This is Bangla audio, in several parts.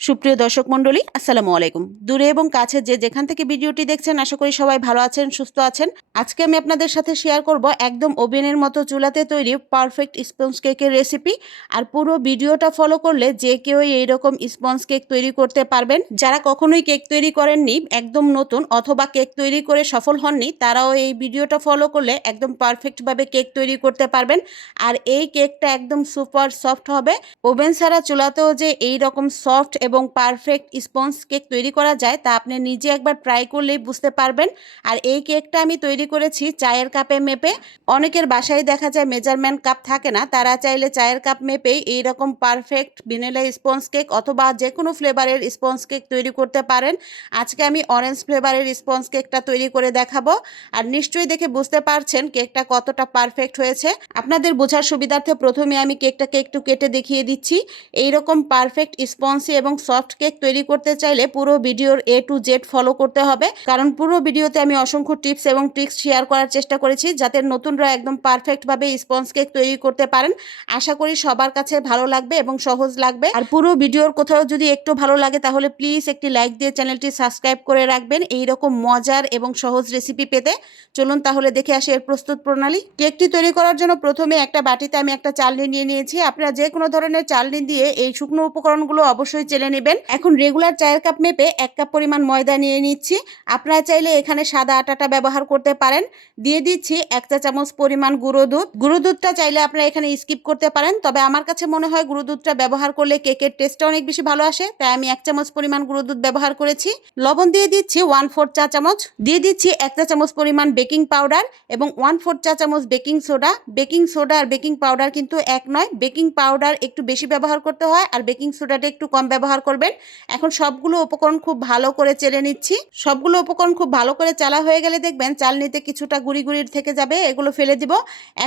সুপ্রিয় দর্শক মণ্ডলী, আসসালামু আলাইকুম। দূরে এবং কাছে যে যেখান থেকে ভিডিওটি দেখছেন, আশা করি সবাই ভালো আছেন, সুস্থ আছেন। আজকে আমি আপনাদের সাথে শেয়ার করব একদম ওভেনের মতো চুলাতে তৈরি পারফেক্ট স্পঞ্জ কেকের রেসিপি। আর পুরো ভিডিওটা ফলো করলে যে কেউ এইরকম স্পঞ্জ কেক তৈরি করতে পারবেন। যারা কখনোই কেক তৈরি করেননি, একদম নতুন অথবা কেক তৈরি করে সফল হননি, তারাও এই ভিডিওটা ফলো করলে একদম পারফেক্টভাবে কেক তৈরি করতে পারবেন। আর এই কেকটা একদম সুপার সফট হবে। ওভেন ছাড়া চুলাতেও যে এই রকম সফট এবং পারফেক্ট স্পঞ্জ কেক তৈরি করা যায় তা আপনি নিজে একবার ট্রাই করলেই বুঝতে পারবেন। আর এই কেকটা আমি তৈরি করেছি চায়ের কাপে মেপে। অনেকের বাসায় দেখা যায় মেজারমেন্ট কাপ থাকে না, তারা চাইলে চায়ের কাপ মেপেই এইরকম পারফেক্ট ভ্যানিলা স্পঞ্জ কেক অথবা যে কোনো ফ্লেভারের স্পঞ্জ কেক তৈরি করতে পারেন। আজকে আমি অরেঞ্জ ফ্লেভারের স্পঞ্জ কেকটা তৈরি করে দেখাবো। আর নিশ্চয়ই দেখে বুঝতে পারছেন কেকটা কতটা পারফেক্ট হয়েছে। আপনাদের বোঝার সুবিধার্থে প্রথমে আমি কেকটাকে একটু কেটে দেখিয়ে দিচ্ছি। এইরকম পারফেক্ট স্পঞ্জি এবং সফট কেক তৈরি করতে চাইলে পুরো ভিডিওর A to Z ফলো করতে হবে, কারণ পুরো ভিডিওতে আমি অসংখ্য টিপস এবং ট্রিক্স শেয়ার করার চেষ্টা করেছি যাতে নতুনরা একদম পারফেক্টভাবে স্পঞ্জ কেক তৈরি করতে পারেন। আশা করি সবার কাছে ভালো লাগবে এবং সহজ লাগবে। আর পুরো ভিডিওর কোথাও যদি একটু ভালো লাগে তাহলে প্লিজ একটি লাইক দিয়ে চ্যানেলটি সাবস্ক্রাইব করে রাখবেন এইরকম মজার এবং সহজ রেসিপি পেতে। চলুন তাহলে দেখে আসি এর প্রস্তুত প্রণালী। কেকটি তৈরি করার জন্য প্রথমে একটা বাটিতে আমি একটা চালনি নিয়ে নিয়েছি। আপনারা যে কোনো ধরনের চালনি দিয়ে এই শুকনো উপকরণগুলো অবশ্যই চেলে নেবেন। এখন রেগুলার চায়ের কাপ মেপে 1 কাপ পরিমাণ ময়দা নিয়ে নিচ্ছি। আপনারা চাইলে এখানে সাদা আটাটা ব্যবহার করতে পারেন। দিয়ে দিচ্ছি 1 চা চামচ পরিমাণ গুঁড়ো দুধ। গুঁড়ো দুধটা চাইলে আপনারা এখানে স্কিপ করতে পারেন, তবে আমার কাছে মনে হয় গুঁড়ো দুধটা ব্যবহার করলে কেকের টেস্টটা অনেক বেশি ভালো আসে, তাই আমি 1 চামচ পরিমাণ গুঁড়ো দুধ ব্যবহার করেছি। লবণ দিয়ে দিচ্ছি 1/4 চা চামচ। দিয়ে দিচ্ছি 1 চা চামচ পরিমাণ বেকিং পাউডার এবং 1/4 চা চামচ বেকিং সোডা। বেকিং সোডা আর বেকিং পাউডার কিন্তু এক নয়, বেকিং পাউডার একটু বেশি ব্যবহার করতে হয় আর বেকিং সোডাটা একটু কম ব্যবহার করবেন। এখন সবগুলো উপকরণ খুব ভালো করে চেলে নিচ্ছি। সবগুলো উপকরণ খুব ভালো করে চালা হয়ে গেলে দেখবেন চালনিতে কিছুটা গুঁড়ি গুঁড়ি থেকে যাবে, এগুলো ফেলে দিব।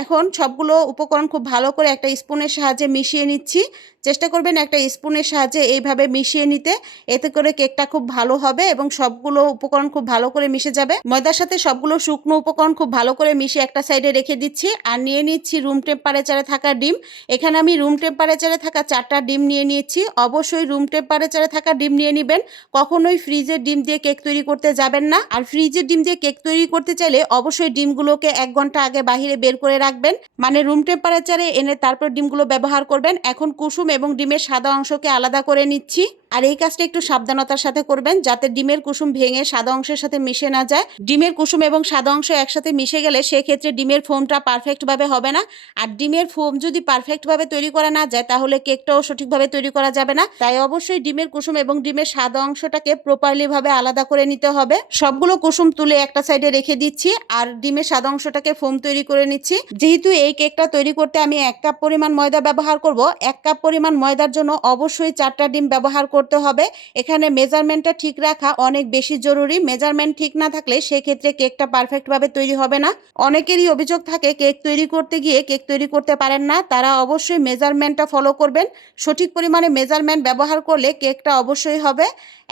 এখন সবগুলো উপকরণ খুব ভালো করে একটা স্পুনের সাহায্যে মিশিয়ে নিচ্ছি। চেষ্টা করবেন একটা স্পুনের সাহায্যে এইভাবে মিশিয়ে নিতে, এতে করে কেকটা খুব ভালো হবে এবং সবগুলো উপকরণ খুব ভালো করে মিশে যাবে। ময়দার সাথে সবগুলো শুকনো উপকরণ খুব ভালো করে মিশিয়ে একটা সাইডে রেখে দিচ্ছি। আর নিয়ে নিচ্ছি রুম টেম্পারেচারে থাকা ডিম। এখানে আমি রুম টেম্পারেচারে থাকা 4টা ডিম নিয়ে নিয়েছি। অবশ্যই রুম টেম্পারেচারে থাকা ডিম নিয়ে নেবেন, কখনোই ফ্রিজের ডিম দিয়ে কেক তৈরি করতে যাবেন না। আর ফ্রিজের ডিম দিয়ে কেক তৈরি করতে চাইলে অবশ্যই ডিমগুলোকে 1 ঘন্টা আগে বাহিরে বের করে রাখবেন, মানে রুম টেম্পারেচারে এনে তারপর ডিমগুলো ব্যবহার করবেন। এখন কুসুম এবং ডিমের সাদা অংশকে আলাদা করে নিচ্ছি। আর এই কাজটা একটু সাবধানতার সাথে করবেন যাতে ডিমের কুসুম ভেঙে সাদা অংশের সাথে মিশে না যায়। ডিমের কুসুম এবং সাদা অংশ একসাথে মিশে গেলে সেক্ষেত্রে ডিমের ফোমটা পারফেক্টভাবে হবে না। আর ডিমের ফোম যদি পারফেক্টভাবে তৈরি করা না যায় তাহলে কেকটাও সঠিকভাবে তৈরি করা যাবে না। তাই অবশ্যই ডিমের কুসুম এবং ডিমের সাদা অংশটাকে প্রপারলি ভাবে আলাদা করে নিতে হবে। সবগুলো কুসুম তুলে একটা সাইডে রেখে দিচ্ছি আর ডিমের সাদা অংশটাকে ফোম তৈরি করে নিচ্ছি। যেহেতু এই কেকটা তৈরি করতে আমি 1 কাপ পরিমাণ ময়দা ব্যবহার করব, 1 কাপ পরিমাণ ময়দার জন্য অবশ্যই 4টা ডিম ব্যবহার করতে হবে। এখানে মেজারমেন্টটা ঠিক রাখা অনেক বেশি জরুরি। মেজারমেন্ট ঠিক না থাকলে সেক্ষেত্রে কেকটা পারফেক্টভাবে তৈরি হবে না। অনেকেরই অভিযোগ থাকে কেক তৈরি করতে গিয়ে কেক তৈরি করতে পারেন না, তারা অবশ্যই মেজারমেন্টটা ফলো করবেন। সঠিক পরিমাণে মেজারমেন্ট ব্যবহার করলে কেকটা অবশ্যই হবে।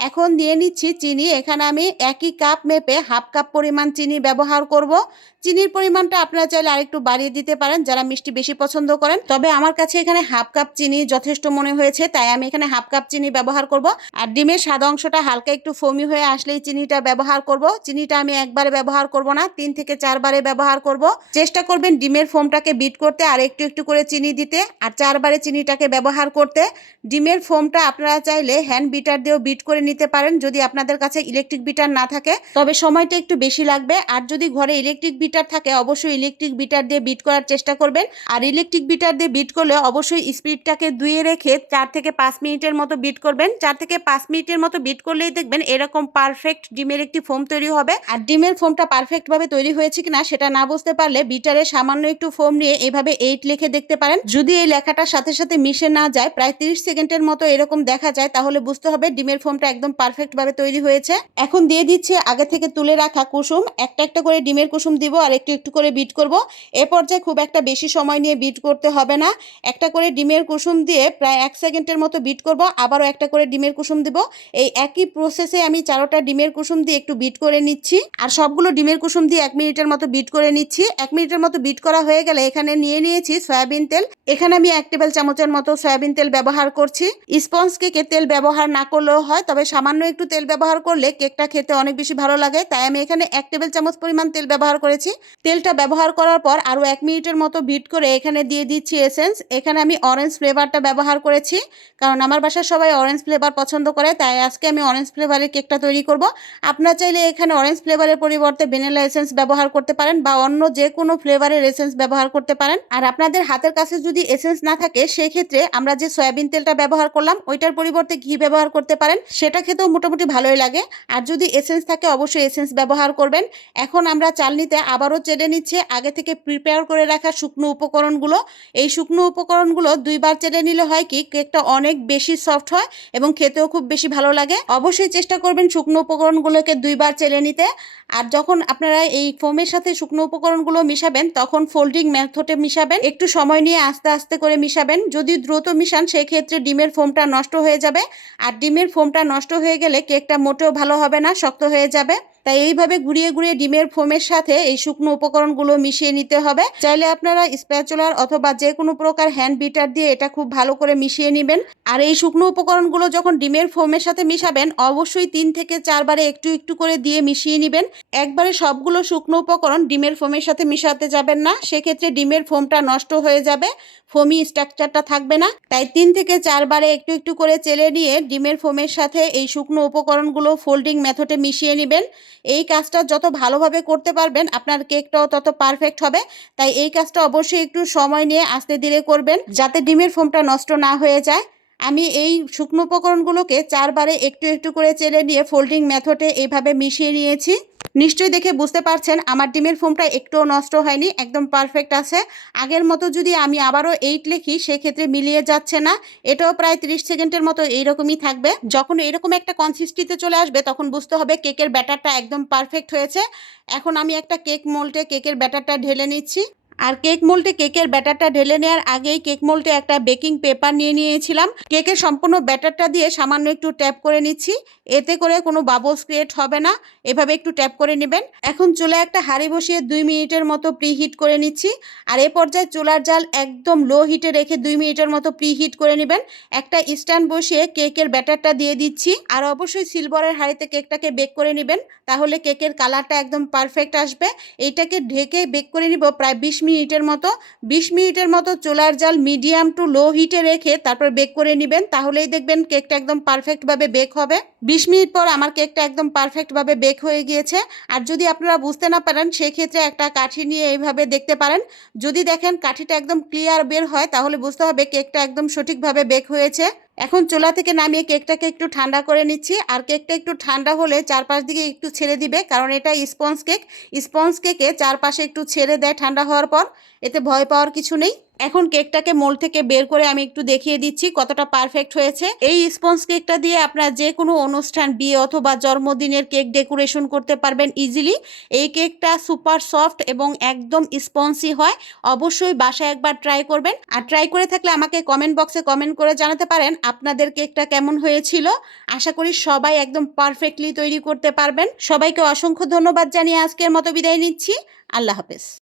এখন দিয়ে নিচ্ছি চিনি। এখানে আমি একই কাপ মেপে 1/2 কাপ পরিমাণ চিনি ব্যবহার করব। চিনির পরিমাণটা আপনারা চাইলে আরেকটু বাড়িয়ে দিতে পারেন যারা মিষ্টি বেশি পছন্দ করেন, তবে আমার কাছে এখানে 1/2 কাপ চিনি যথেষ্ট মনে হয়েছে, তাই আমি এখানে 1/2 কাপ চিনি ব্যবহার করব। আর ডিমের সাদা অংশটা হালকা একটু ফোমি হয়ে আসলেই চিনিটা ব্যবহার করব। চিনিটা আমি একবারে ব্যবহার করব না, 3 থেকে 4 বারে ব্যবহার করব। চেষ্টা করবেন ডিমের ফোমটাকে বিট করতে আর একটু একটু করে চিনি দিতে আর 4 বারে চিনিটাকে ব্যবহার করতে। ডিমের ফোমটা আপনারা চাইলে হ্যান্ড বিটার দিয়েও বিট করে নিতে পারেন যদি আপনাদের কাছে ইলেকট্রিক বিটার না থাকে, তবে সময়টা একটু বেশি লাগবে। আর যদি ঘরে ইলেকট্রিক বিটার থাকে অবশ্যই ইলেকট্রিক বিটার দিয়ে বিট করার চেষ্টা করবেন। আর ইলেকট্রিক বিটার দিয়ে বিট করলে অবশ্যই স্পিডটাকে 2 এ রেখে 4 থেকে 5 মিনিটের মতো বিট করবেন। 4 থেকে 5 মিনিটের মতো বিট করলেই দেখবেন এরকম পারফেক্ট ডিমের একটি ফোম তৈরি হবে। আর ডিমের ফোমটা পারফেক্ট ভাবে তৈরি হয়েছে কিনা সেটা না বুঝতে পারলে বিটারে সামান্য একটু ফোম নিয়ে এইভাবে 8 লিখে দেখতে পারেন। যদি এই লেখাটার সাথে সাথে মিশে না যায়, প্রায় 30 সেকেন্ডের মতো এরকম দেখা যায়, তাহলে বুঝতে হবে ডিমের ফোমটা একদম পারফেক্ট ভাবে তৈরি হয়েছে। এখন দিয়ে দিচ্ছি আগে থেকে তুলে রাখা কুসুম। একটা একটা করে ডিমের কুসুম দিব আর একটু একটু করে বিট করব। এ পর্যায়ে খুব একটা বেশি সময় নিয়ে বিট করতে হবে না। একটা করে ডিমের কুসুম দিয়ে প্রায় 1 সেকেন্ডের মতো বিট করব, আবারও একটা করে ডিমের কুসুম দিব। এই একই প্রসেসে আমি 4টা ডিমের কুসুম দিয়ে একটু বিট করে নিচ্ছি, আর সবগুলো ডিমের কুসুম দিয়ে 1 মিনিটের মতো বিট করে নিচ্ছি। 1 মিনিটের মতো বিট করা হয়ে গেলে এখানে নিয়ে নিয়েছি সয়াবিন তেল। এখানে আমি 1 টেবিল চামচের মতো সয়াবিন তেল ব্যবহার করছি। স্পঞ্জ কেকে তেল ব্যবহার না করলেও হয়, তবে সামান্য একটু তেল ব্যবহার করলে কেকটা খেতে অনেক বেশি ভালো লাগে, তাই আমি এখানে 1 টেবিল চামচ পরিমাণ তেল ব্যবহার করেছি। তেলটা ব্যবহার করার পর আরও 1 মিনিটের মতো বিট করে এখানে দিয়ে দিচ্ছি এসেন্স। এখানে আমি অরেঞ্জ ফ্লেভারটা ব্যবহার করেছি, কারণ আমার বাসায় সবাই অরেঞ্জ ফ্লেভার পছন্দ করে, তাই আজকে আমি অরেঞ্জ ফ্লেভারের কেকটা তৈরি করব। আপনারা চাইলে এখানে অরেঞ্জ ফ্লেভারের পরিবর্তে ভ্যানিলা এসেন্স ব্যবহার করতে পারেন বা অন্য যে কোনো ফ্লেভারের এসেন্স ব্যবহার করতে পারেন। আর আপনাদের হাতের কাছে যদি এসেন্স না থাকে, সেই ক্ষেত্রে আমরা যে সয়াবিন তেলটা ব্যবহার করলাম ওইটার পরিবর্তে ঘি ব্যবহার করতে পারেন, সেটা খেতেও মোটামুটি ভালোই লাগে। আর যদি এসেন্স থাকে অবশ্যই এসেন্স ব্যবহার করবেন। এখন আমরা চালনিতে আবারও চেলে নিচ্ছে আগে থেকে প্রিপেয়ার করে রাখা শুকনো উপকরণগুলো। এই শুকনো উপকরণগুলো 2বার চেলে নিলে হয় কি, কেকটা অনেক বেশি সফট হয় এবং খেতেও খুব বেশি ভালো লাগে। অবশ্যই চেষ্টা করবেন শুকনো উপকরণগুলোকে 2বার চেলে নিতে। আর যখন আপনারা এই ফোমের সাথে শুকনো উপকরণগুলো মিশাবেন, তখন ফোল্ডিং মেথডে মিশাবেন। একটু সময় নিয়ে আস্তে আস্তে করে মিশাবেন। যদি দ্রুত মিশান সেই ক্ষেত্রে ডিমের ফোমটা নষ্ট হয়ে যাবে, আর ডিমের ফোমটা নষ্ট হয়ে গেলে কেকটা মোটেও ভালো হবে না, শক্ত হয়ে যাবে। তাই এইভাবে ঘুরিয়ে ঘুরিয়ে ডিমের ফোমের সাথে এই শুকনো উপকরণগুলো মিশিয়ে নিতে হবে। চাইলে আপনারা স্প্যাচুলার অথবা যে কোনো প্রকার হ্যান্ড বিটার দিয়ে এটা খুব ভালো করে মিশিয়ে নেবেন। আর এই শুকনো উপকরণগুলো যখন ডিমের ফোমের সাথে মিশাবেন, অবশ্যই 3 থেকে 4 বারে একটু একটু করে দিয়ে মিশিয়ে নেবেন। একবারে সবগুলো শুকনো উপকরণ ডিমের ফোমের সাথে মিশাতে যাবেন না, সেক্ষেত্রে ডিমের ফোমটা নষ্ট হয়ে যাবে, ফোমি স্ট্রাকচারটা থাকবে না। তাই 3 থেকে 4 বারে একটু একটু করে চেলে নিয়ে ডিমের ফোমের সাথে এই শুকনো উপকরণগুলো ফোল্ডিং মেথডে মিশিয়ে নেবেন। এই কাজটা যত ভালোভাবে করতে পারবেন আপনার কেকটাও তত পারফেক্ট হবে। তাই এই কাজটা অবশ্যই একটু সময় নিয়ে আস্তে ধীরে করবেন, যাতে ডিমের ফোমটা নষ্ট না হয়ে যায়। আমি এই শুকনো উপকরণগুলোকে 4 বারে একটু একটু করে চেলে নিয়ে ফোল্ডিং মেথডে এইভাবে মিশিয়ে নিয়েছি। নিশ্চয়ই দেখে বুঝতে পারছেন আমার ডিমের ফোমটা একটুও নষ্ট হয়নি, একদম পারফেক্ট আছে। আগের মতো যদি আমি আবারও 8 লিখি সেক্ষেত্রে মিলিয়ে যাচ্ছে না, এটাও প্রায় 30 সেকেন্ডের মতো এইরকমই থাকবে। যখন এরকম একটা কনসিস্টেন্সিতে চলে আসবে তখন বুঝতে হবে কেকের ব্যাটারটা একদম পারফেক্ট হয়েছে। এখন আমি একটা কেক মোল্ডে কেকের ব্যাটারটা ঢেলে নিচ্ছি। আর কেক মোল্ডে কেকের ব্যাটারটা ঢেলে নেওয়ার আগেই কেক মোল্ডে একটা বেকিং পেপার নিয়ে নিয়েছিলাম। কেকের সম্পূর্ণ ব্যাটারটা দিয়ে সামান্য একটু ট্যাপ করে নিচ্ছি, এতে করে কোনো বাবলস ক্রিয়েট হবে না। এভাবে একটু ট্যাপ করে নেবেন। এখন চুলায় একটা হাঁড়ি বসিয়ে 2 মিনিটের মতো প্রিহিট করে নিচ্ছি। আর এ পর্যায়ে চুলার জাল একদম লো হিটে রেখে 2 মিনিটের মতো প্রিহিট করে নেবেন। একটা স্ট্যান্ড বসিয়ে কেকের ব্যাটারটা দিয়ে দিচ্ছি। আর অবশ্যই সিলভারের হাঁড়িতে কেকটাকে বেক করে নেবেন, তাহলে কেকের কালারটা একদম পারফেক্ট আসবে। এইটাকে ঢেকে বেক করে নিব প্রায় 20 মিনিটের মতো। 20 মিনিটের মতো চুলার জাল মিডিয়াম টু লো হিটে রেখে তারপর বেক করে নেবেন, তাহলেই দেখবেন কেকটা একদম পারফেক্টভাবে বেক হবে। 20 মিনিট পর আমার কেকটা একদম পারফেক্টভাবে বেক হয়ে গিয়েছে। আর যদি আপনারা বুঝতে না পারেন সেক্ষেত্রে একটা কাঠি নিয়ে এইভাবে দেখতে পারেন। যদি দেখেন কাঠিটা একদম ক্লিয়ার বের হয় তাহলে বুঝতে হবে কেকটা একদম সঠিকভাবে বেক হয়েছে। এখন চুলা থেকে নামিয়ে কেকটাকে একটু ঠান্ডা করে নিচ্ছি। আর কেকটা একটু ঠান্ডা হলে চারপাশ দিকে একটু ছেড়ে দিবে, কারণ এটা স্পঞ্জ কেক। স্পঞ্জ কেকে চারপাশে একটু ছেড়ে দেয় ঠান্ডা হওয়ার পর, এতে ভয় পাওয়ার কিছু নেই। এখন কেকটাকে মোল্ড থেকে বের করে আমি একটু দেখিয়ে দিচ্ছি কতটা পারফেক্ট হয়েছে। এই স্পঞ্জ কেকটা দিয়ে আপনারা যে কোনো অনুষ্ঠান, বিয়ে অথবা জন্মদিনের কেক ডেকোরেশন করতে পারবেন ইজিলি। এই কেকটা সুপার সফট এবং একদম স্পঞ্জি হয়। অবশ্যই বাসায় একবার ট্রাই করবেন। আর ট্রাই করে থাকলে আমাকে কমেন্ট বক্সে কমেন্ট করে জানাতে পারেন আপনাদের কেকটা কেমন হয়েছিল। আশা করি সবাই একদম পারফেক্টলি তৈরি করতে পারবেন। সবাইকে অসংখ্য ধন্যবাদ জানিয়ে আজকের মতো বিদায় নিচ্ছি। আল্লাহ হাফেজ।